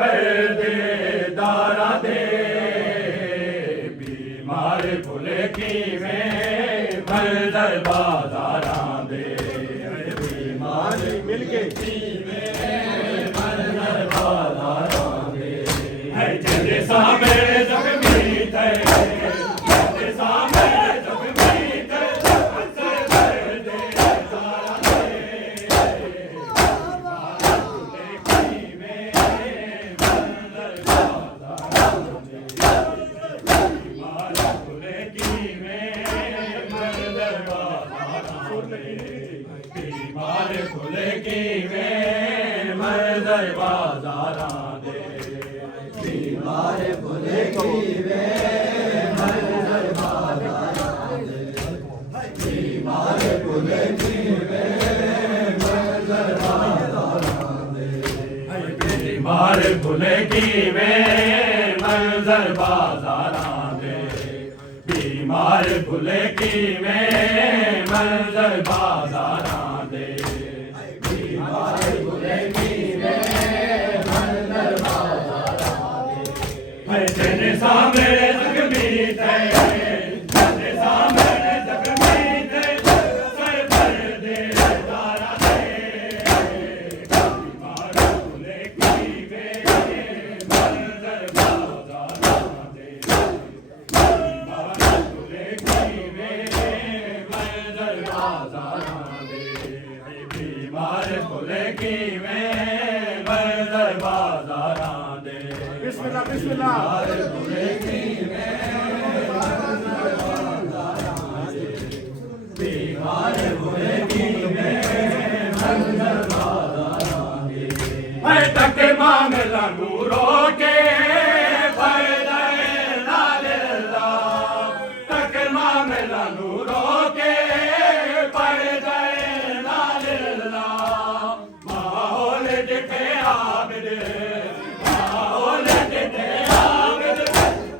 परदेदारा दे बीमार भुले की में मंजर बाजारा दे बीमार मिल के मंजर बाजारा दे है जैसे सामे जख्मी थे जैसे सामे जख्मी थे मंजर परदेदारा दे बीमार खुले की में मंजर बाजारा दे बीमार खुले की में मंजर बाजारा दे बीमार खुले की में मंजर बाजारा दे बीमार खुले की में मंजर बाजारा दे बीमार खुले की में मंजर बाजारा दे बीमार खुले की में मंजर बाजारा दे तेरे सामने जख्मी थे तेरे सामने जख्मी थे सर परदेदारा दे बीमार खुले की में मंजर बाजारा दे बीमार खुले की में मंजर बाजारा दे बीमार खुले की में मंजर बाजारा दे बिस्मिल्लाह बिस्मिल्लाह बीमार खुले की में मंजर बाजारा दे बीमार खुले की में मंजर बाजारा दे मैं तक मांगला नूरो के परदेदारा तक मांगला नूरो के परदेदारा माहौल दिखे आबिद माहौल दिखे आबिद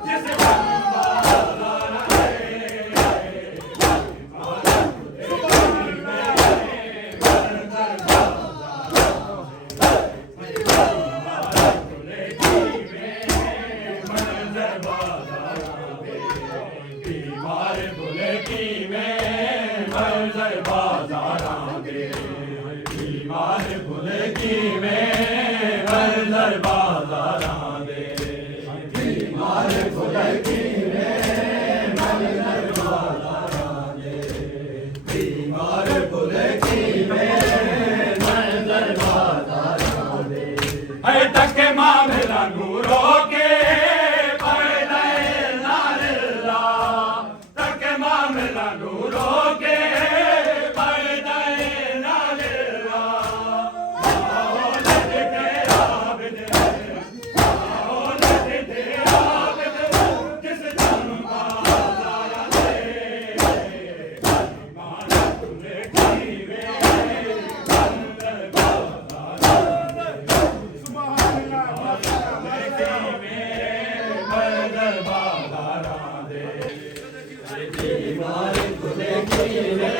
जिस बाजारा बीमार भुले की में मंजर बाजारा दे बीमार भुले की में मंजर बाजारा दे बीमार भुले की में मंजर बाजारा दे बीमार भुले की में मंजर बाजारा दे है तक मामला नूरो के तक मामला नूरो के परदेदारा माहौल दिखे आबिद माहौल दिखे आबिद जिस बाजारा दे बीमार खुले की में मंजर बाजारा दे सुभान अल्लाह मंजर बाजारा दे बीमार खुले की में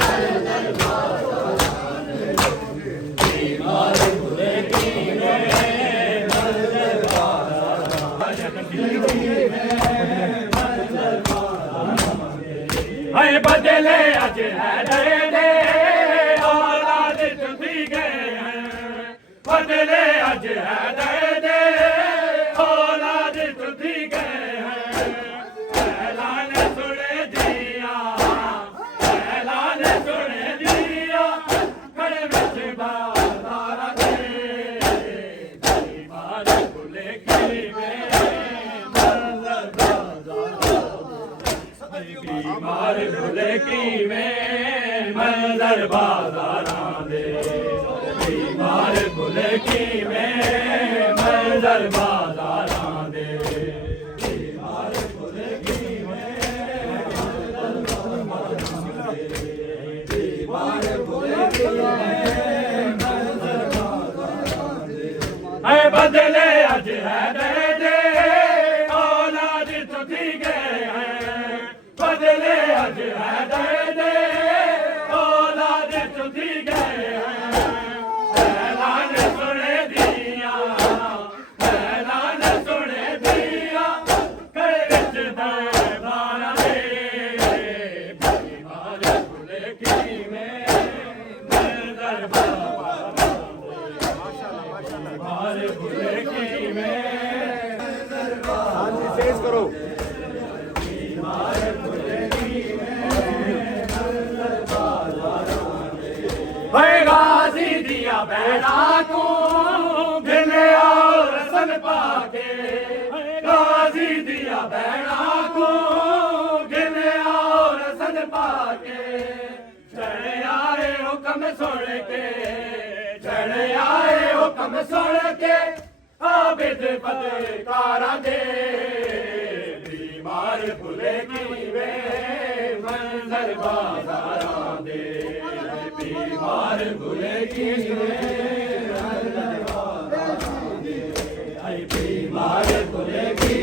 मंजर बाजारा दे बीमार खुले की में मंजर बाजारा दे बदले अज है दे औलाद चुकी गए हैं बदले अज है दे औलाद चुकी गए हैं ऐलान सुने दिया ऐलान सुने दिया कर विच बाजारा दे बीमार खुले की में मंजर बाजारा बीमार खुले की में मंजर बाजारा दे बीमार खुले की में मंजर बाजारा दे बीमार खुले की में मंजर बाजारा दे बीमार खुले की में मंजर बाजारा दे बदले अज है दे औलाद चुकी गए हैं बदले अज है दे औलाद चुकी गए हैं ऐलान सुने दिया बीमार भुले की में हाँ जी तेज करो गाजी दिया बैना को गिने और सन पाके गाजी दिया बैना को गिने और सन पाके चढ़े आए हुक्म सुन के चढ़े आए हुक्म सुन के आबिद पदकारा दे बीमार भुले की वे मंजर बाजारा दे बीमार भुले की बीमार भुले की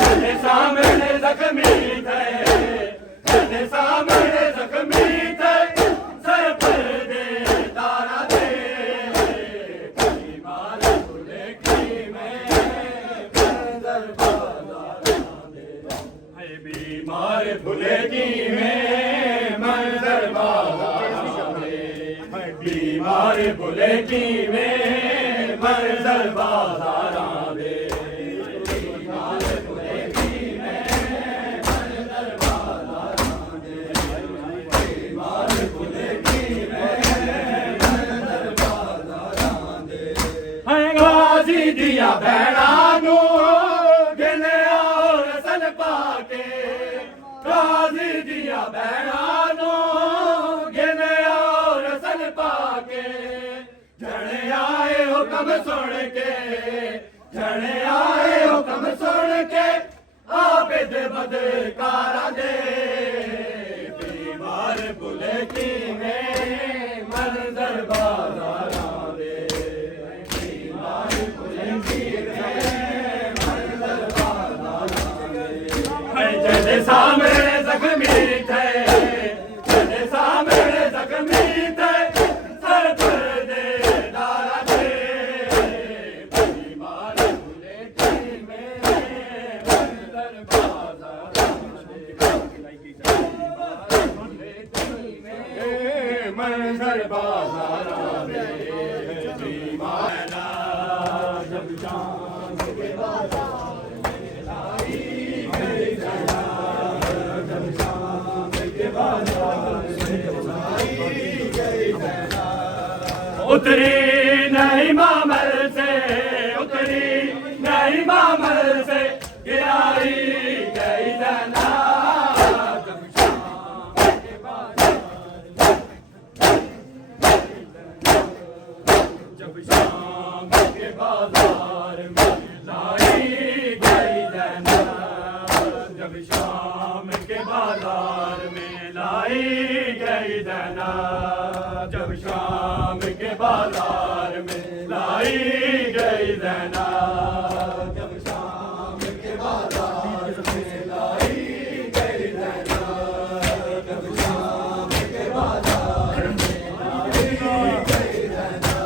तेरे सामने जख्मी थे तेरे सामने जख्मी थे सर पर दे तारा दे बीमार भुले की बीमार भुले की बीमार भुले की में मंजर बाजारा दे बीमार भुले की में मंजर बाजारा दे बीमार भुले की में मंजर बाजारा दे गाजी दिया बैना नो गिने और सन पाके गाजी दिया बैना नो गिने और सन पाके झड़े आए हुक्म सुन के झड़े आए हुक्म सुन के आबिद बदकारा दे बीमार भुले की में मंजर बाजारा दे बीमार भुले की में मंजर बाजारा दे जैसे सामने जख्मी थे जैसे सामने जख्मी थे सर पर दे डाला दे बीमार भुले की में मंजर बाजारा दे मंजर बाजारा दे बीमार जब शाम के बाजार में लाई गई जना जब शाम के बाजार में लाई गई जना उतरी नहीं मामल से उतरी नहीं मामल से गिराई गई जना जब शाम के बाजार जब शाम के बाजार में लाई गई जना जब शाम के बाजार में लाई गई जना जब शाम के बाजार में लाई गई जना जब शाम के बाजार में लाई गई जना जब शाम के बाजार में लाई गई जना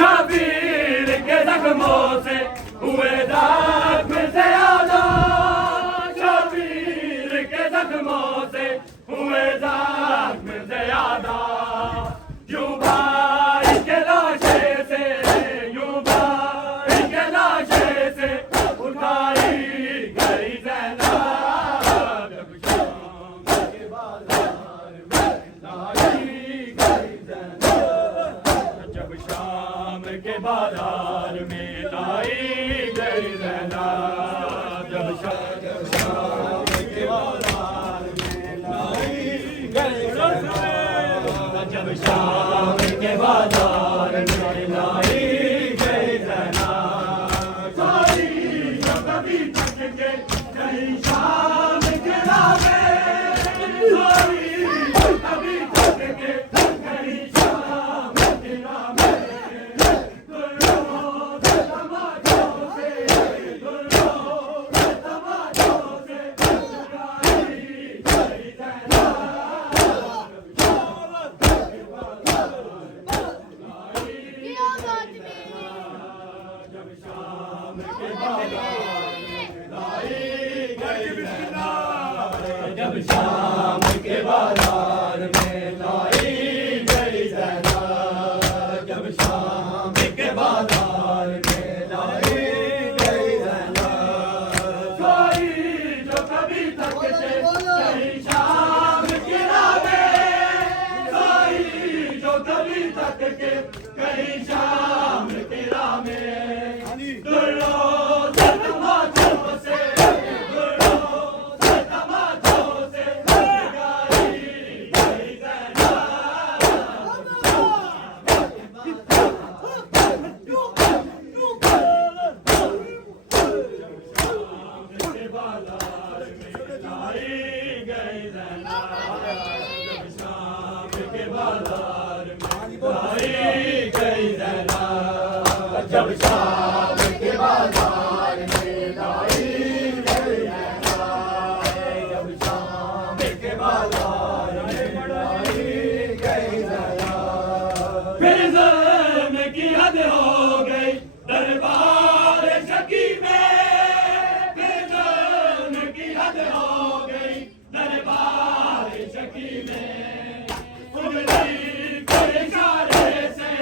शबीर के जख्मों से हुए जख्म ज़्यादा शबीर के जख्मों से हुए जख्म ज़्यादा यूं भाई के लाशे से यूं भाई के लाशे से उठाई गई जना जब शाम के बाजार में लाई गई जना जब शाम के बाजार में लाई गई जना जब शाम के बाजार में लाई गई जना जब शाम के बाजार में लाई गई जना सारी कभी तक के नहीं शाम के रावे सारी कभी तक के नहीं शाम के रावे तमाचों से जब शाम के बाजार में लाई गई जना कोई जो कभी थकते कहीं शाम की राह में कोई जो कभी थक के कहीं शाम की राह में गुर्रों से तमाचों से गाई गई जना के बाजार में लाई गई जना जब शाम के बाजार में लाई गई जना जब शाम के बाजार में लाई गई जना जब शाम के बाजार में लाई गई जना फिर ज़ल्म की हद हो गई दरबार शकी में फिर ज़ल्म की हद हो गई दरबार शकी में उंगली के इशारे से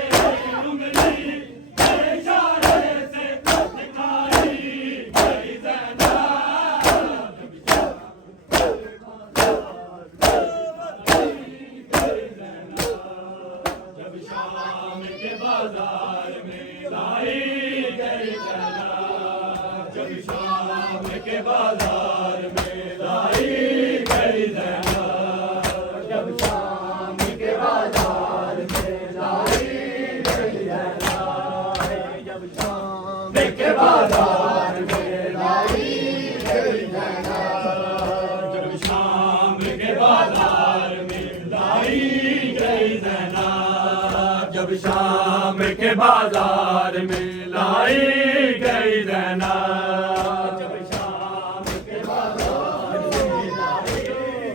उंगली के इशारे से दिखाई गई जना जब शाम के बाजार में लाई गई जना जब शाम के बाजार में लाई गई जना जब शाम के बाजार में लाई गई जना जब शाम के बाजार में लाई गई जना जब शाम के बाजार में लाई गई जना जब शाम के बाजार में लाई गई जना जब शाम के बाजार में लाई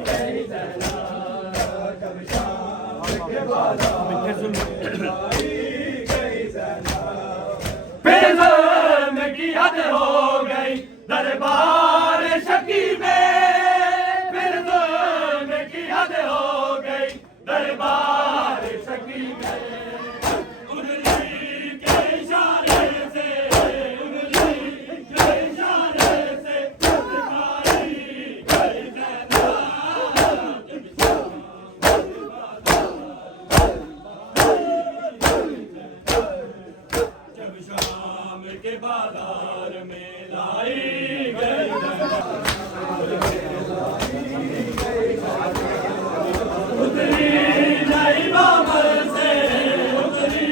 गई जना जब शाम के बाजार में लाई गई जना फिर ज़ल्म की हद हो गई दरबार शकी में फिर ज़ल्म की हद हो गई दरबार शकी में उंगली के इशारे से उंगली के इशारे से दिखाई गई जना जब शाम के बाजार में लाई गई उतरी नहीं बामल से उतरी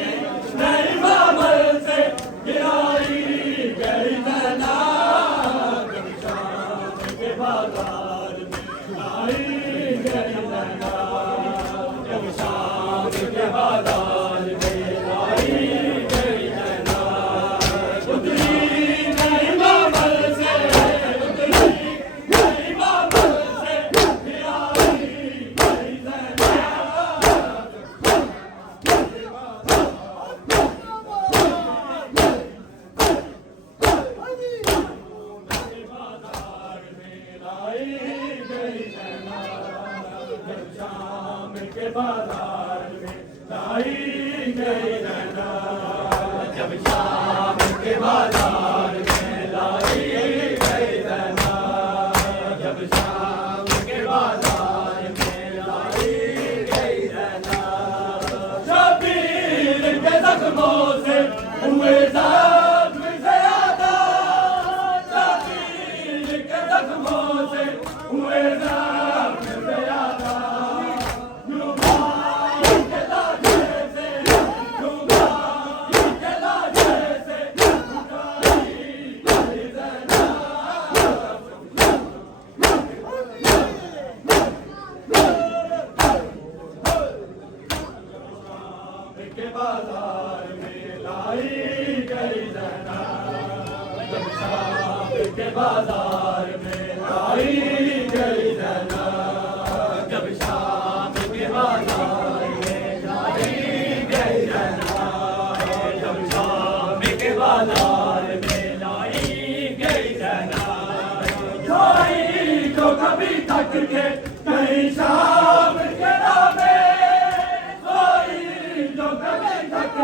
नहीं बामल से गिराई गई जना जब शाम के बाजार में लाई गई जना जब शाम के बाजार में लाई गई जना उतरी नहीं बामल से उतरी नहीं बामल से गिराई गई जना बाजार में लाई गई जना जब शाम के बाजार में लाई गई जना जब शाम के बाजार में लाई गई जना जब शाम के बाजार में लाई गई जना शबीर के जख्मों से हुए ज़ख्म ज़्यादा शबीर के जख्मों से हुए ज़ख्म ज़्यादा रुबाई के लाजे से रुबाई के लाजे से उठाई गई जना के बाजार में लाई गई जना जब शाम के बाजार में लाई गई जना जब शाम के बाजार में लाई गई जना जब शाम के बाजार में लाई गई जना कोई जो कभी थक के कहीं शाम के राह में कोई जो कभी थक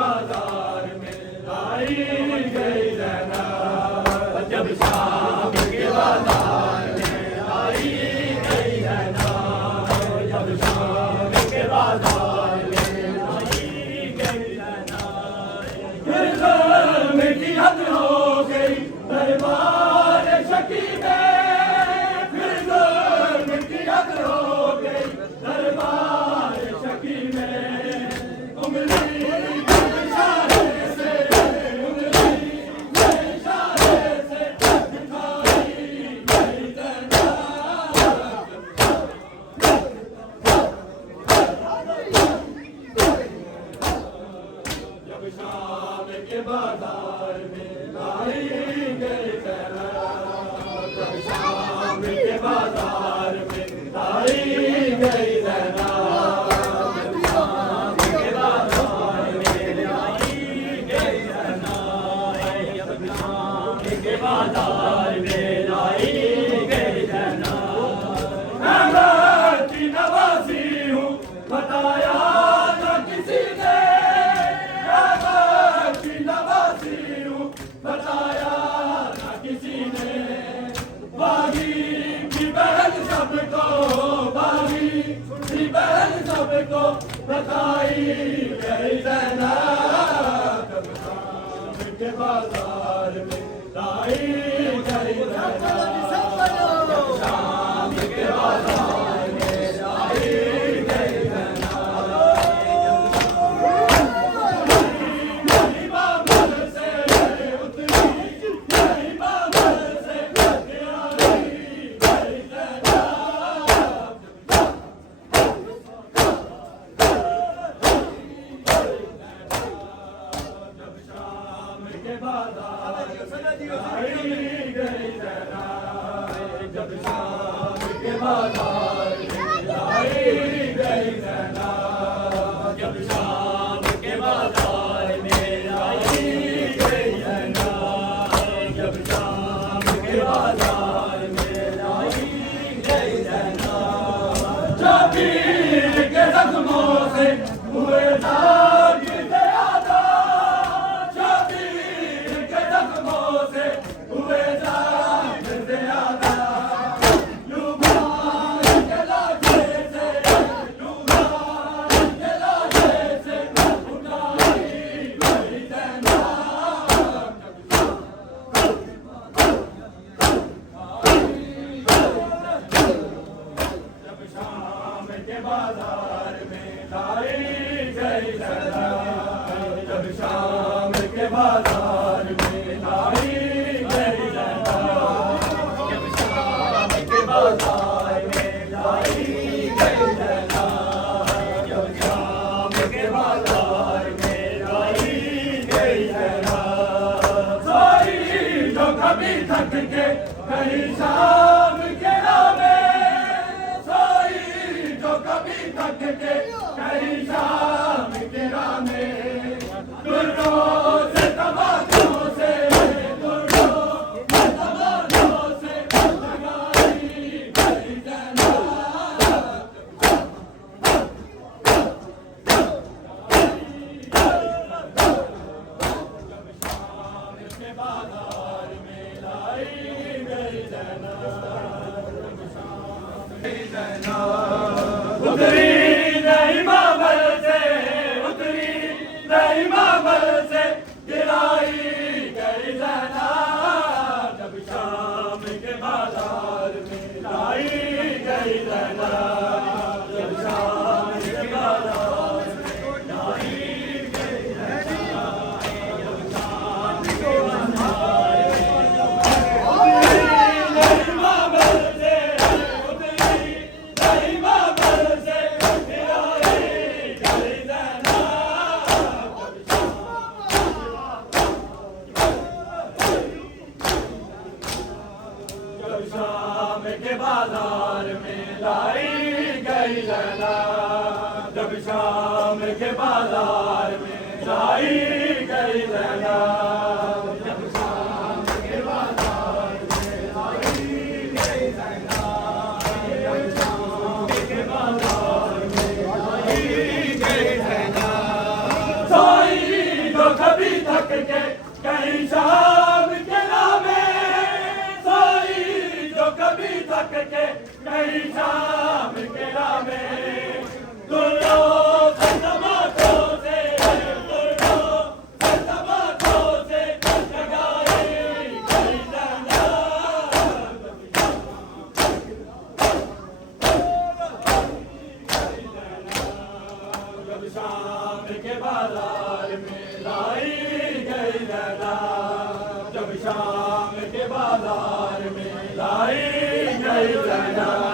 बाजार में लाई गई रहना जब शाम के बाजार में लाई गई रहना जब शाम के बाजार में लाई गई रहना फिर की हद हो गई दरबार शकी में फिर की हद हो गई दरबार शकी में उंगली के इशारे से दिखाई गई जना जब शाम के बाजार में लाई गई जना जब शाम के बाजार में लाई गई जना जब शाम के बाजार में लाई गई जना जब शाम के बाजार में लाई गई जना मैं की नवाजी हूँ बताया न किसी ने मैं की नवाजी हूँ बताया न किसी ने बागी की बहन सबको बागी की बहन सबको बताई गई जना जब शाम के बाजार में लाई गई जना जब शाम के बाजार में लाई गई जना नहीं बाबल से उतरी नहीं बाबल से आई गई जना जब शाम के बाजार लाई गई जना जब शाम के बाजार लाई गई जना जब शाम के बाजार में लाई गई जना जब शाम के बाजार में लाई गई जना जबीर के जख्मों से हुए दाग ज़्यादा जबीर के जख्मों से हुए दाग ज़्यादा लुभान के लाजे से उठाई गई जना जब शाम के बाजार में लाई गई जना जब शाम के बाजार में लाई गई जना जब शाम के बाजार में लाई गई जना जब शाम के बाजार में लाई गई जना सारी जो कभी थक के कहीं शाम के नामे सारी जो कभी थक के कहीं शाम के नामे दुर्गों से तबादलों से दुर्गों से तबादलों से लगाई गई जना शाम के बाजार में लाई गई जना उतरी नहीं बाबल से उतरी नहीं बाबल से गिराई गई जना जब शाम के बाजार में लाई गई जना जब शाम के बाजार में लाई गई जना जब शाम के बाजार नहीं बाबल से उतरी नहीं बाबल से गिराई गई जना जब शाम के बाजार में लाई गई जना जब शाम के बाजार में लाई गई जना जब शाम के बाजार में लाई गई जना जब शाम के बाजार में लाई गई जना साई शाम के बाजार में लाई जय जयकार